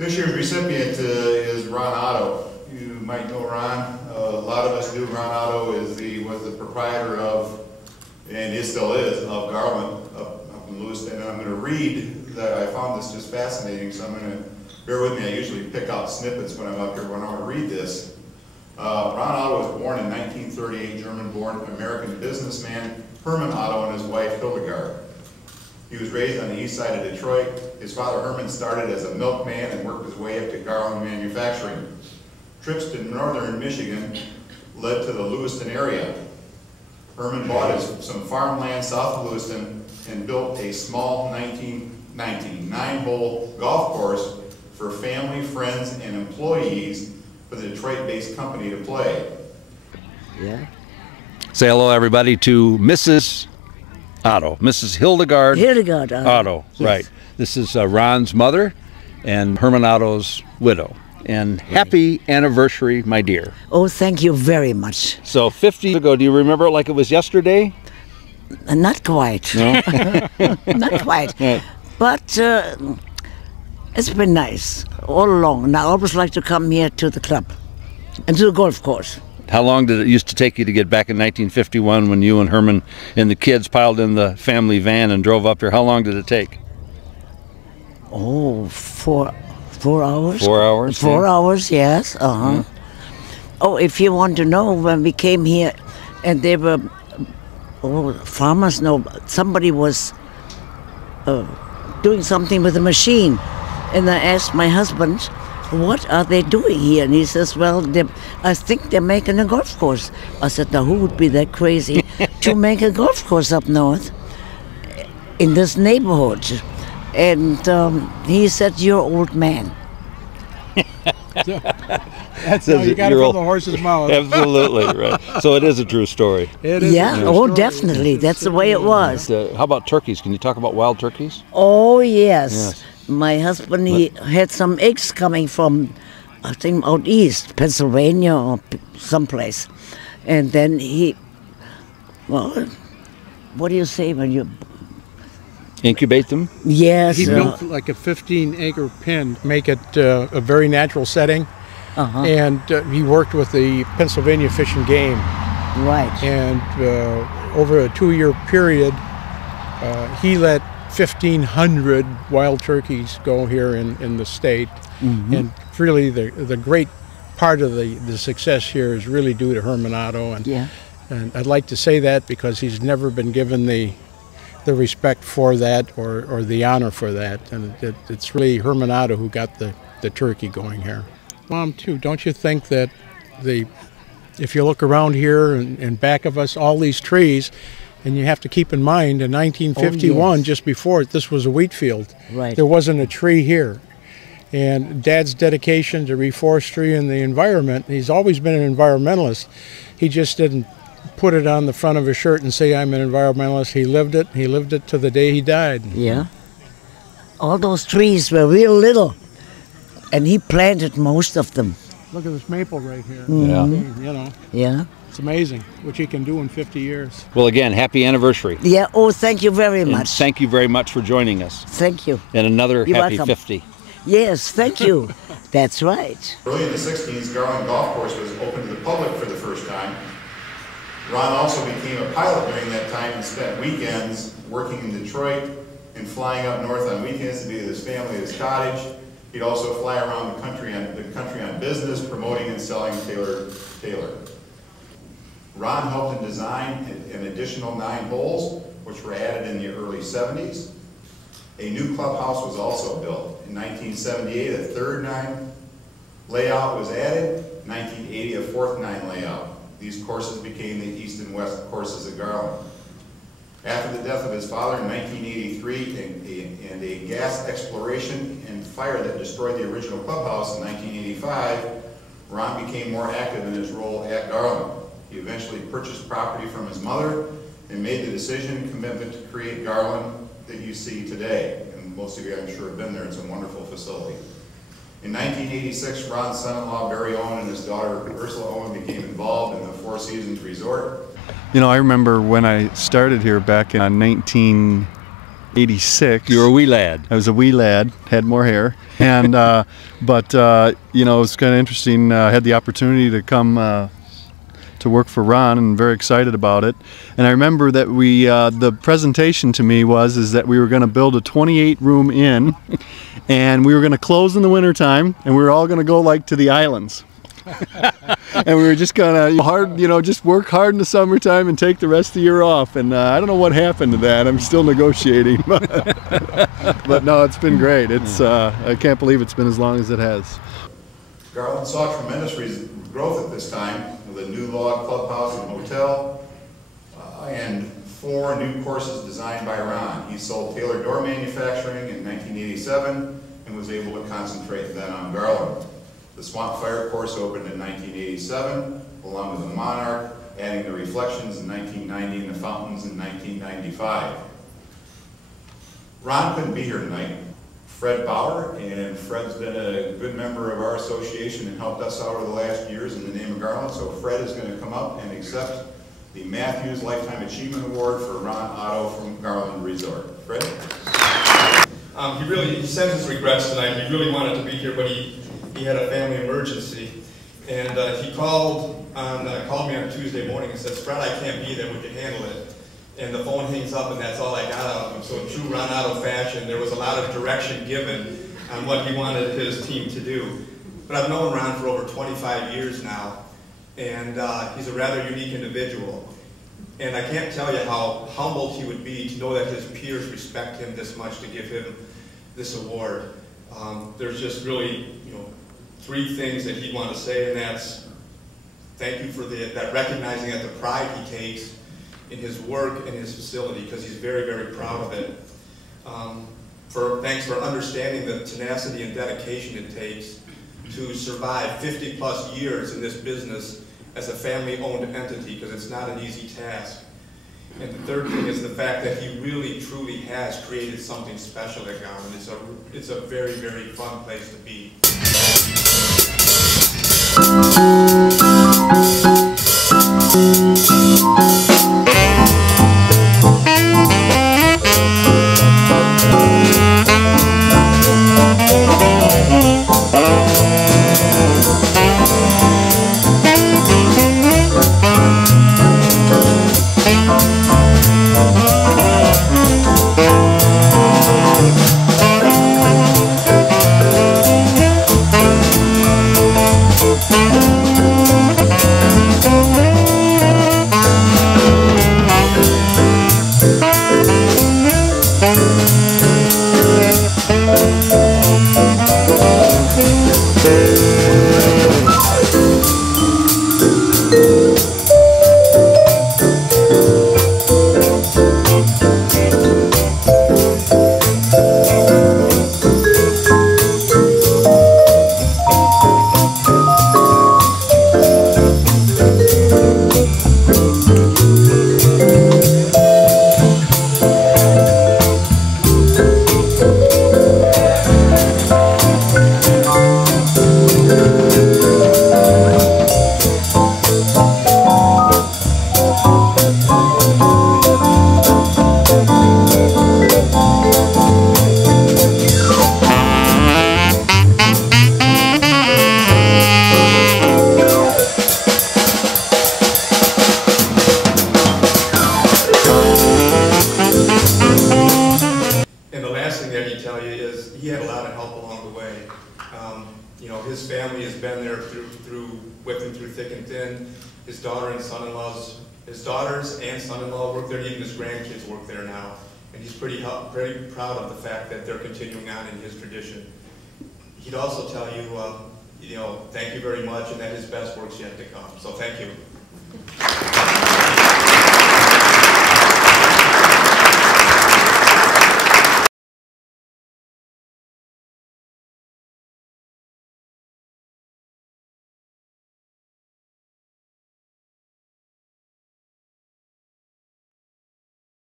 This year's recipient is Ron Otto. You might know Ron. A lot of us do. Ron Otto was the proprietor of, and it still is, of Garland up in Lewiston. And I'm going to read that. I found this just fascinating, so I'm going to bear with me. I usually pick out snippets when I'm up here when I want to read this. Ron Otto was born in 1938, German-born American businessman Herman Otto and his wife Hildegard. He was raised on the east side of Detroit. His father Herman started as a milkman and worked his way up to Garland manufacturing. Trips to northern Michigan led to the Lewiston area. Herman bought some farmland south of Lewiston and built a small 1919 nine-hole golf course for family, friends, and employees for the Detroit-based company to play. Yeah. Say hello, everybody, to Mrs. Otto, Mrs. Hildegard Otto. Yes. Right. This is Ron's mother and Herman Otto's widow. And happy anniversary, my dear. Oh, thank you very much. So 50 years ago, do you remember it like it was yesterday? Not quite. No? Not quite. Yeah. But it's been nice all along. And I always like to come here to the club and to the golf course. How long did it used to take you to get back in 1951 when you and Herman and the kids piled in the family van and drove up here? How long did it take? Oh, 4 hours. 4 hours? 4 yeah. hours, yes. Yeah. Oh, if you want to know, when we came here and they were, farmers know, somebody was doing something with a machine. And I asked my husband, what are they doing here? And he says, well, I think they're making a golf course. I said, now who would be that crazy to make a golf course up north in this neighborhood? And he said, you're an old man. That's how you got it from the horse's mouth. Absolutely, right. So it is a true story. It is Yeah, oh, definitely. That's the way it was. How about turkeys? Can you talk about wild turkeys? Oh, yes. Yes. My husband, he had some eggs coming from, I think, out east, Pennsylvania or someplace. And then well, what do you say when you... Incubate them? Yes. He built like a 15-acre pen, make it a very natural setting. And he worked with the Pennsylvania Fish and Game. Right. And over a 2-year period, he let 1,500 wild turkeys go here in the state. And really the great part of the success here is really due to Herman Otto. And I'd like to say that because he's never been given the respect for that or the honor for that. And it's really Herman Otto who got the turkey going here. Mom, too, don't you think that if you look around here and back of us, all these trees, and you have to keep in mind, in 1951, just before it, this was a wheat field. Right. There wasn't a tree here. And Dad's dedication to reforestry and the environment, he's always been an environmentalist. He just didn't put it on the front of his shirt and say, I'm an environmentalist. He lived it. He lived it to the day he died. Yeah. All those trees were real little, and he planted most of them. Look at this maple right here. Yeah. You know. Yeah. It's amazing what he can do in 50 years. Well, again, happy anniversary. Yeah, oh, thank you very And much. thank you very much for joining us. Thank you. And another You're happy welcome. 50. Yes, thank you. That's right. Early in the 60s, Garland Golf Course was open to the public for the first time. Ron also became a pilot during that time and spent weekends working in Detroit and flying up north on weekends to be with his family at his cottage. He'd also fly around the country on business, promoting and selling Taylor. Ron helped in design an additional 9 holes, which were added in the early 70s. A new clubhouse was also built. In 1978, a third 9 layout was added. 1980, a fourth 9 layout. These courses became the east and west courses of Garland. After the death of his father in 1983 and a gas exploration and fire that destroyed the original clubhouse in 1985, Ron became more active in his role at Garland. He eventually purchased property from his mother and made the decision and commitment to create Garland that you see today. And most of you, I'm sure, have been there. It's a wonderful facility. In 1986, Ron's son-in-law, Barry Owen, and his daughter, Ursula Owen, became involved in the Four Seasons Resort. You know, I remember when I started here back in 86. You were a wee lad. I was a wee lad, had more hair, and but you know, it was kind of interesting. I had the opportunity to come to work for Ron, and very excited about it. And I remember that we the presentation to me was that we were going to build a 28-room inn, and we were going to close in the wintertime, and we were all going to go like to the islands. And we were just gonna just work hard in the summertime and take the rest of the year off. And I don't know what happened to that. I'm still negotiating, but no, it's been great. It's I can't believe it's been as long as it has. Garland saw tremendous growth at this time with a new log clubhouse and hotel, and 4 new courses designed by Ron. He sold Taylor door manufacturing in 1987 and was able to concentrate then on Garland. The Swamp Fire course opened in 1987, along with the Monarch, adding the reflections in 1990 and the fountains in 1995. Ron couldn't be here tonight. Fred Bauer, and Fred's been a good member of our association and helped us out over the last years in the name of Garland, so Fred is going to come up and accept the Matthews Lifetime Achievement Award for Ron Otto from Garland Resort. Fred? He sends his regrets tonight. He really wanted to be here, but he had a family emergency, and he called me on Tuesday morning and said, "Fred, I can't be there. We can handle it." And the phone hangs up, and that's all I got out of him. So in true Ron Otto fashion, there was a lot of direction given on what he wanted his team to do. But I've known Ron for over 25 years now, and he's a rather unique individual. And I can't tell you how humbled he would be to know that his peers respect him this much to give him this award. There's just really, 3 things that he'd want to say, and that's thank you for that recognizing that the pride he takes in his work and his facility, because he's very, very proud of it. Thanks for understanding the tenacity and dedication it takes to survive 50+ years in this business as a family-owned entity, because it's not an easy task. And the third thing is the fact that he really, truly has created something special at Garland. It's a very, very fun place to be. His family has been there with him through thick and thin. His daughter and son-in-laws, his daughters and son-in-law work there, and even his grandkids work there now. And he's pretty proud of the fact that they're continuing on in his tradition. He'd also tell you, thank you very much, and that his best work's yet to come. So thank you.